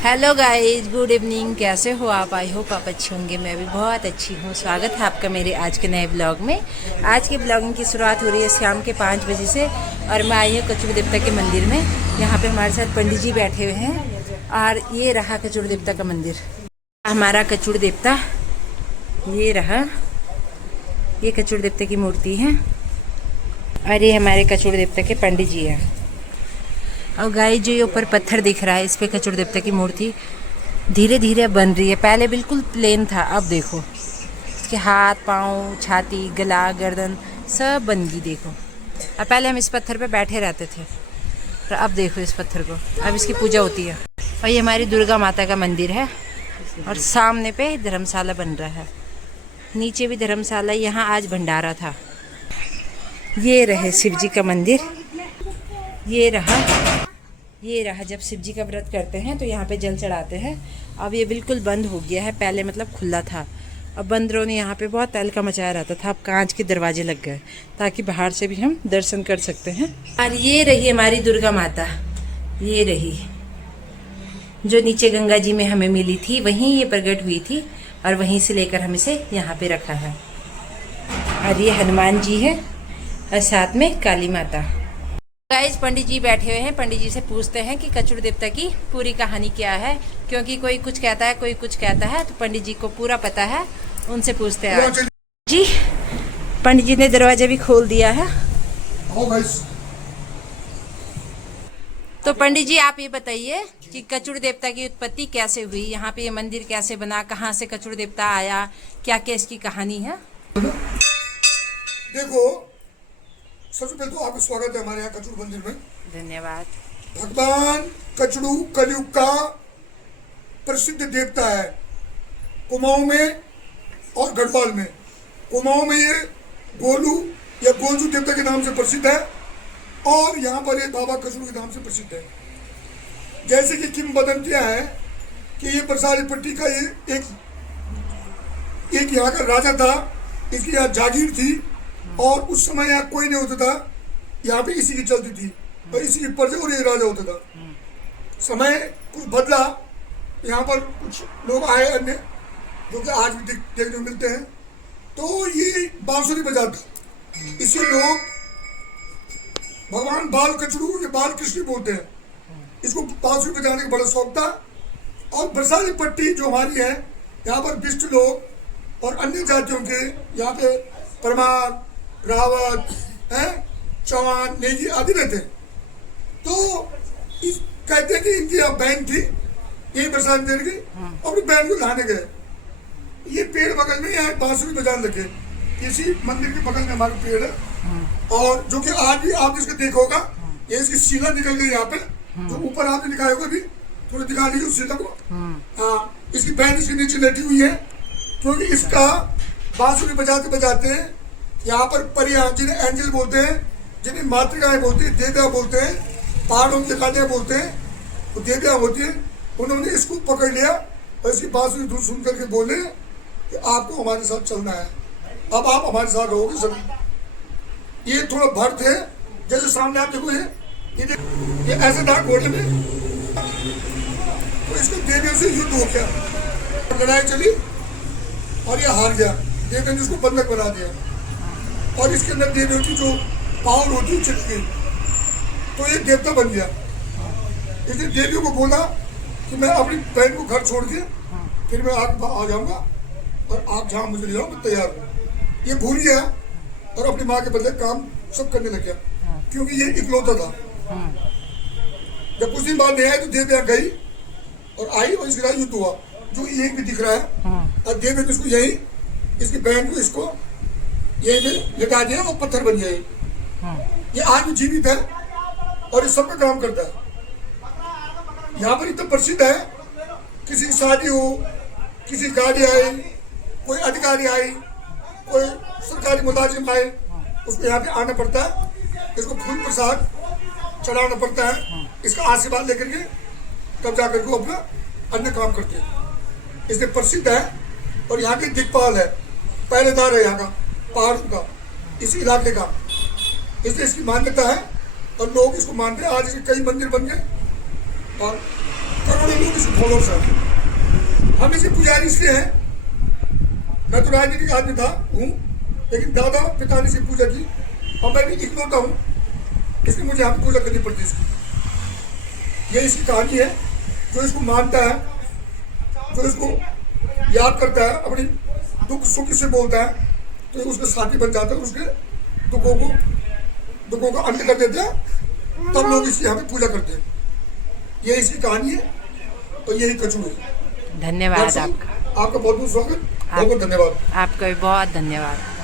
Hello guys, good evening. कैसे हो आप? आई होप आप अच्छे होंगे। मैं भी बहुत अच्छी हूँ। स्वागत है आपका मेरे आज के नए ब्लॉग में। आज के ब्लॉगिंग की शुरुआत हो रही है शाम के 5 बजे से और मैं आई हूँ कचूर देवता के मंदिर में। यहाँ पे हमारे साथ पंडित जी बैठे हुए हैं और ये रहा कचूर देवता का मंदिर। हमारा कचूर देवता ये रहा, ये कचूर देवता की मूर्ति है और ये हमारे कचूर देवता के पंडित जी हैं। और गाइस, जो ये ऊपर पत्थर दिख रहा है, इस पे कचूर देवता की मूर्ति धीरे धीरे बन रही है। पहले बिल्कुल प्लेन था, अब देखो इसके हाथ, पाँव, छाती, गला, गर्दन सब बन गई। देखो, अब पहले हम इस पत्थर पे बैठे रहते थे और अब देखो इस पत्थर को, अब इसकी पूजा होती है। और ये हमारी दुर्गा माता का मंदिर है और सामने पे धर्मशाला बन रहा है, नीचे भी धर्मशाला। यहाँ आज भंडारा था। ये रहे शिव जी का मंदिर, ये रहा जब शिव जी का व्रत करते हैं तो यहाँ पे जल चढ़ाते हैं। अब ये बिल्कुल बंद हो गया है, पहले मतलब खुला था। अब बंदरों ने यहाँ पे बहुत तहलका मचाया रहता था, अब कांच के दरवाजे लग गए ताकि बाहर से भी हम दर्शन कर सकते हैं। और ये रही हमारी दुर्गा माता, ये रही जो नीचे गंगा जी में हमें मिली थी, वहीं ये प्रकट हुई थी और वहीं से लेकर हम इसे यहाँ पे रखा है। और ये हनुमान जी है और साथ में काली माता। गाइस, पंडित जी बैठे हुए हैं। पंडित जी से पूछते हैं कि कचूर देवता की पूरी कहानी क्या है, क्योंकि कोई कुछ कहता है, कोई कुछ कहता है, तो पंडित जी को पूरा पता है। उनसे पूछते हैं जी। पंडित जी ने दरवाजा भी खोल दिया है। तो पंडित जी, आप ये बताइए कि कचूर देवता की उत्पत्ति कैसे हुई, यहाँ पे ये मंदिर कैसे बना, कहाँ से कचूर देवता आया, क्या क्या इसकी कहानी है? देखो, सबसे पहले तो आपका स्वागत है हमारे यहाँ कचूर मंदिर में। धन्यवाद। भगवान कचड़ू कलयुग का प्रसिद्ध देवता है, कुमाऊं में और गढ़वाल में। कुमाऊं में ये गोलू या गोलजू देवता के नाम से प्रसिद्ध है और यहाँ पर ये बाबा कचड़ू के नाम से प्रसिद्ध है। जैसे कि किंवदंतियां है कि ये बरसाली पट्टी का ये एक यहाँ का राजा था, इसकी यहाँ जागीर थी और उस समय यहाँ कोई नहीं होता था, यहाँ पे इसी की चलती थी और इसी की प्रजा और ये राजा होता था। समय कुछ बदला, यहाँ पर कुछ लोग आए अन्य जो कि आज भी देखने को मिलते हैं। तो ये बांसुरी बजाता, इसे लोग भगवान बाल कचड़ू या बाल कृष्ण बोलते हैं। इसको बांसुरी बजाने का बड़ा शौक था। और बरसाली पट्टी जो हमारी है, यहाँ पर बिष्ट लोग और अन्य जातियों के यहाँ पे परमार, रावत है, चौहान, नेगी आदि रहते हैं। तो कहते हैं कि इनकी यहाँ बहन थी, यही बरसात देने की, अपनी बहन को लाने गए। ये पेड़ बगल में यहाँ बांसुरी बजाने लगे। इसी मंदिर के बगल में हमारा पेड़ है और जो कि आज भी आप जिसको देखा होगा, ये इसकी शिला निकल गई यहाँ पे, जो ऊपर आपने दिखाया होगा भी, थोड़ा दिखा दीजिए उस शिला को। हाँ, इसकी बहन इसके नीचे लेटी हुई है, क्योंकि इसका बांसुरी बजाते बजाते यहाँ पर परियां, जिन्हें एंजल बोलते हैं, जिन्हें मातृकाएं बोलते हैं, देवियां बोलते हैं, पहाड़ों की कालियां बोलते हैं, वो देवियां होती हैं। उन्होंने इसको पकड़ लिया और इसकी बांसुरी धुन सुन करके बोले कि आपको हमारे साथ चलना है, अब आप हमारे साथ रहोगे सभी। ये थोड़ा भर थे, जैसे सामने आप देखो, ये ऐसे था घोड़े में। तो इसको देवियों से युद्ध हो गया, लड़ाई चली और ये हार गया। देवियों ने इसको बंधक बना दिया और इसके अंदर देवियों की जो पावर होती है चली गई, तो ये देवता बन गया। इसलिए देवियों को बोला कि मैं अपनी बहन को घर छोड़ के फिर मैं आ जाऊंगा और आप जहाँ मुझे ले जाओ मैं तैयार हूँ। ये भूल गया और अपनी माँ के बदले काम सब करने लग गया, क्योंकि ये इकलौता था। जब कुछ दिन बाद नहीं आई तो देवियाँ गई और आई और इसके साथ युद्ध हुआ, जो एक भी दिख रहा है। और देवियों ने इसको यही, इसकी बहन को इसको यही पे लिटा दिया और पत्थर बन गया। ये आज भी जीवित है और इस सब का काम करता है। यहाँ पर इतना प्रसिद्ध है, किसी की शादी हो, किसी गाड़ी आई, कोई अधिकारी आई, कोई सरकारी मुलाजिम आए, उसको यहाँ पे आना पड़ता है, इसको फूल प्रसाद चढ़ाना पड़ता है, इसका आशीर्वाद लेकर के तब जाकर के अपना अन्य काम करते हैं। इसलिए प्रसिद्ध है और यहाँ की दिक्पाल है, पहरेदार है यहाँ का, पहाड़ का, इस इलाके का। इसलिए इसकी मान्यता है और लोग इसको मानते हैं। आज इसके कई मंदिर बन गए और करोड़ों लोग इसके फॉलोअर्स हैं। हम इसे पुजारी इसलिए हैं, मैं तो राजनीतिक आदमी हूँ, लेकिन दादा पिता ने इसे पूजा की और मैं भी इकलौता हूँ, इसलिए मुझे यहाँ पूजा करनी पड़ती है इसकी। ये इसकी कहानी है। जो इसको मानता है, जो इसको याद करता है, अपनी दुख सुख से बोलता है, तो उसके साथी बन जाता है, उसके दुखों का अंत कर देते हैं, तब लोग इसकी यहाँ पे पूजा करते हैं। ये इसकी कहानी है और यही कछु है। धन्यवाद आपका। आपका बहुत बहुत स्वागत, बहुत बहुत धन्यवाद। आपका भी बहुत धन्यवाद।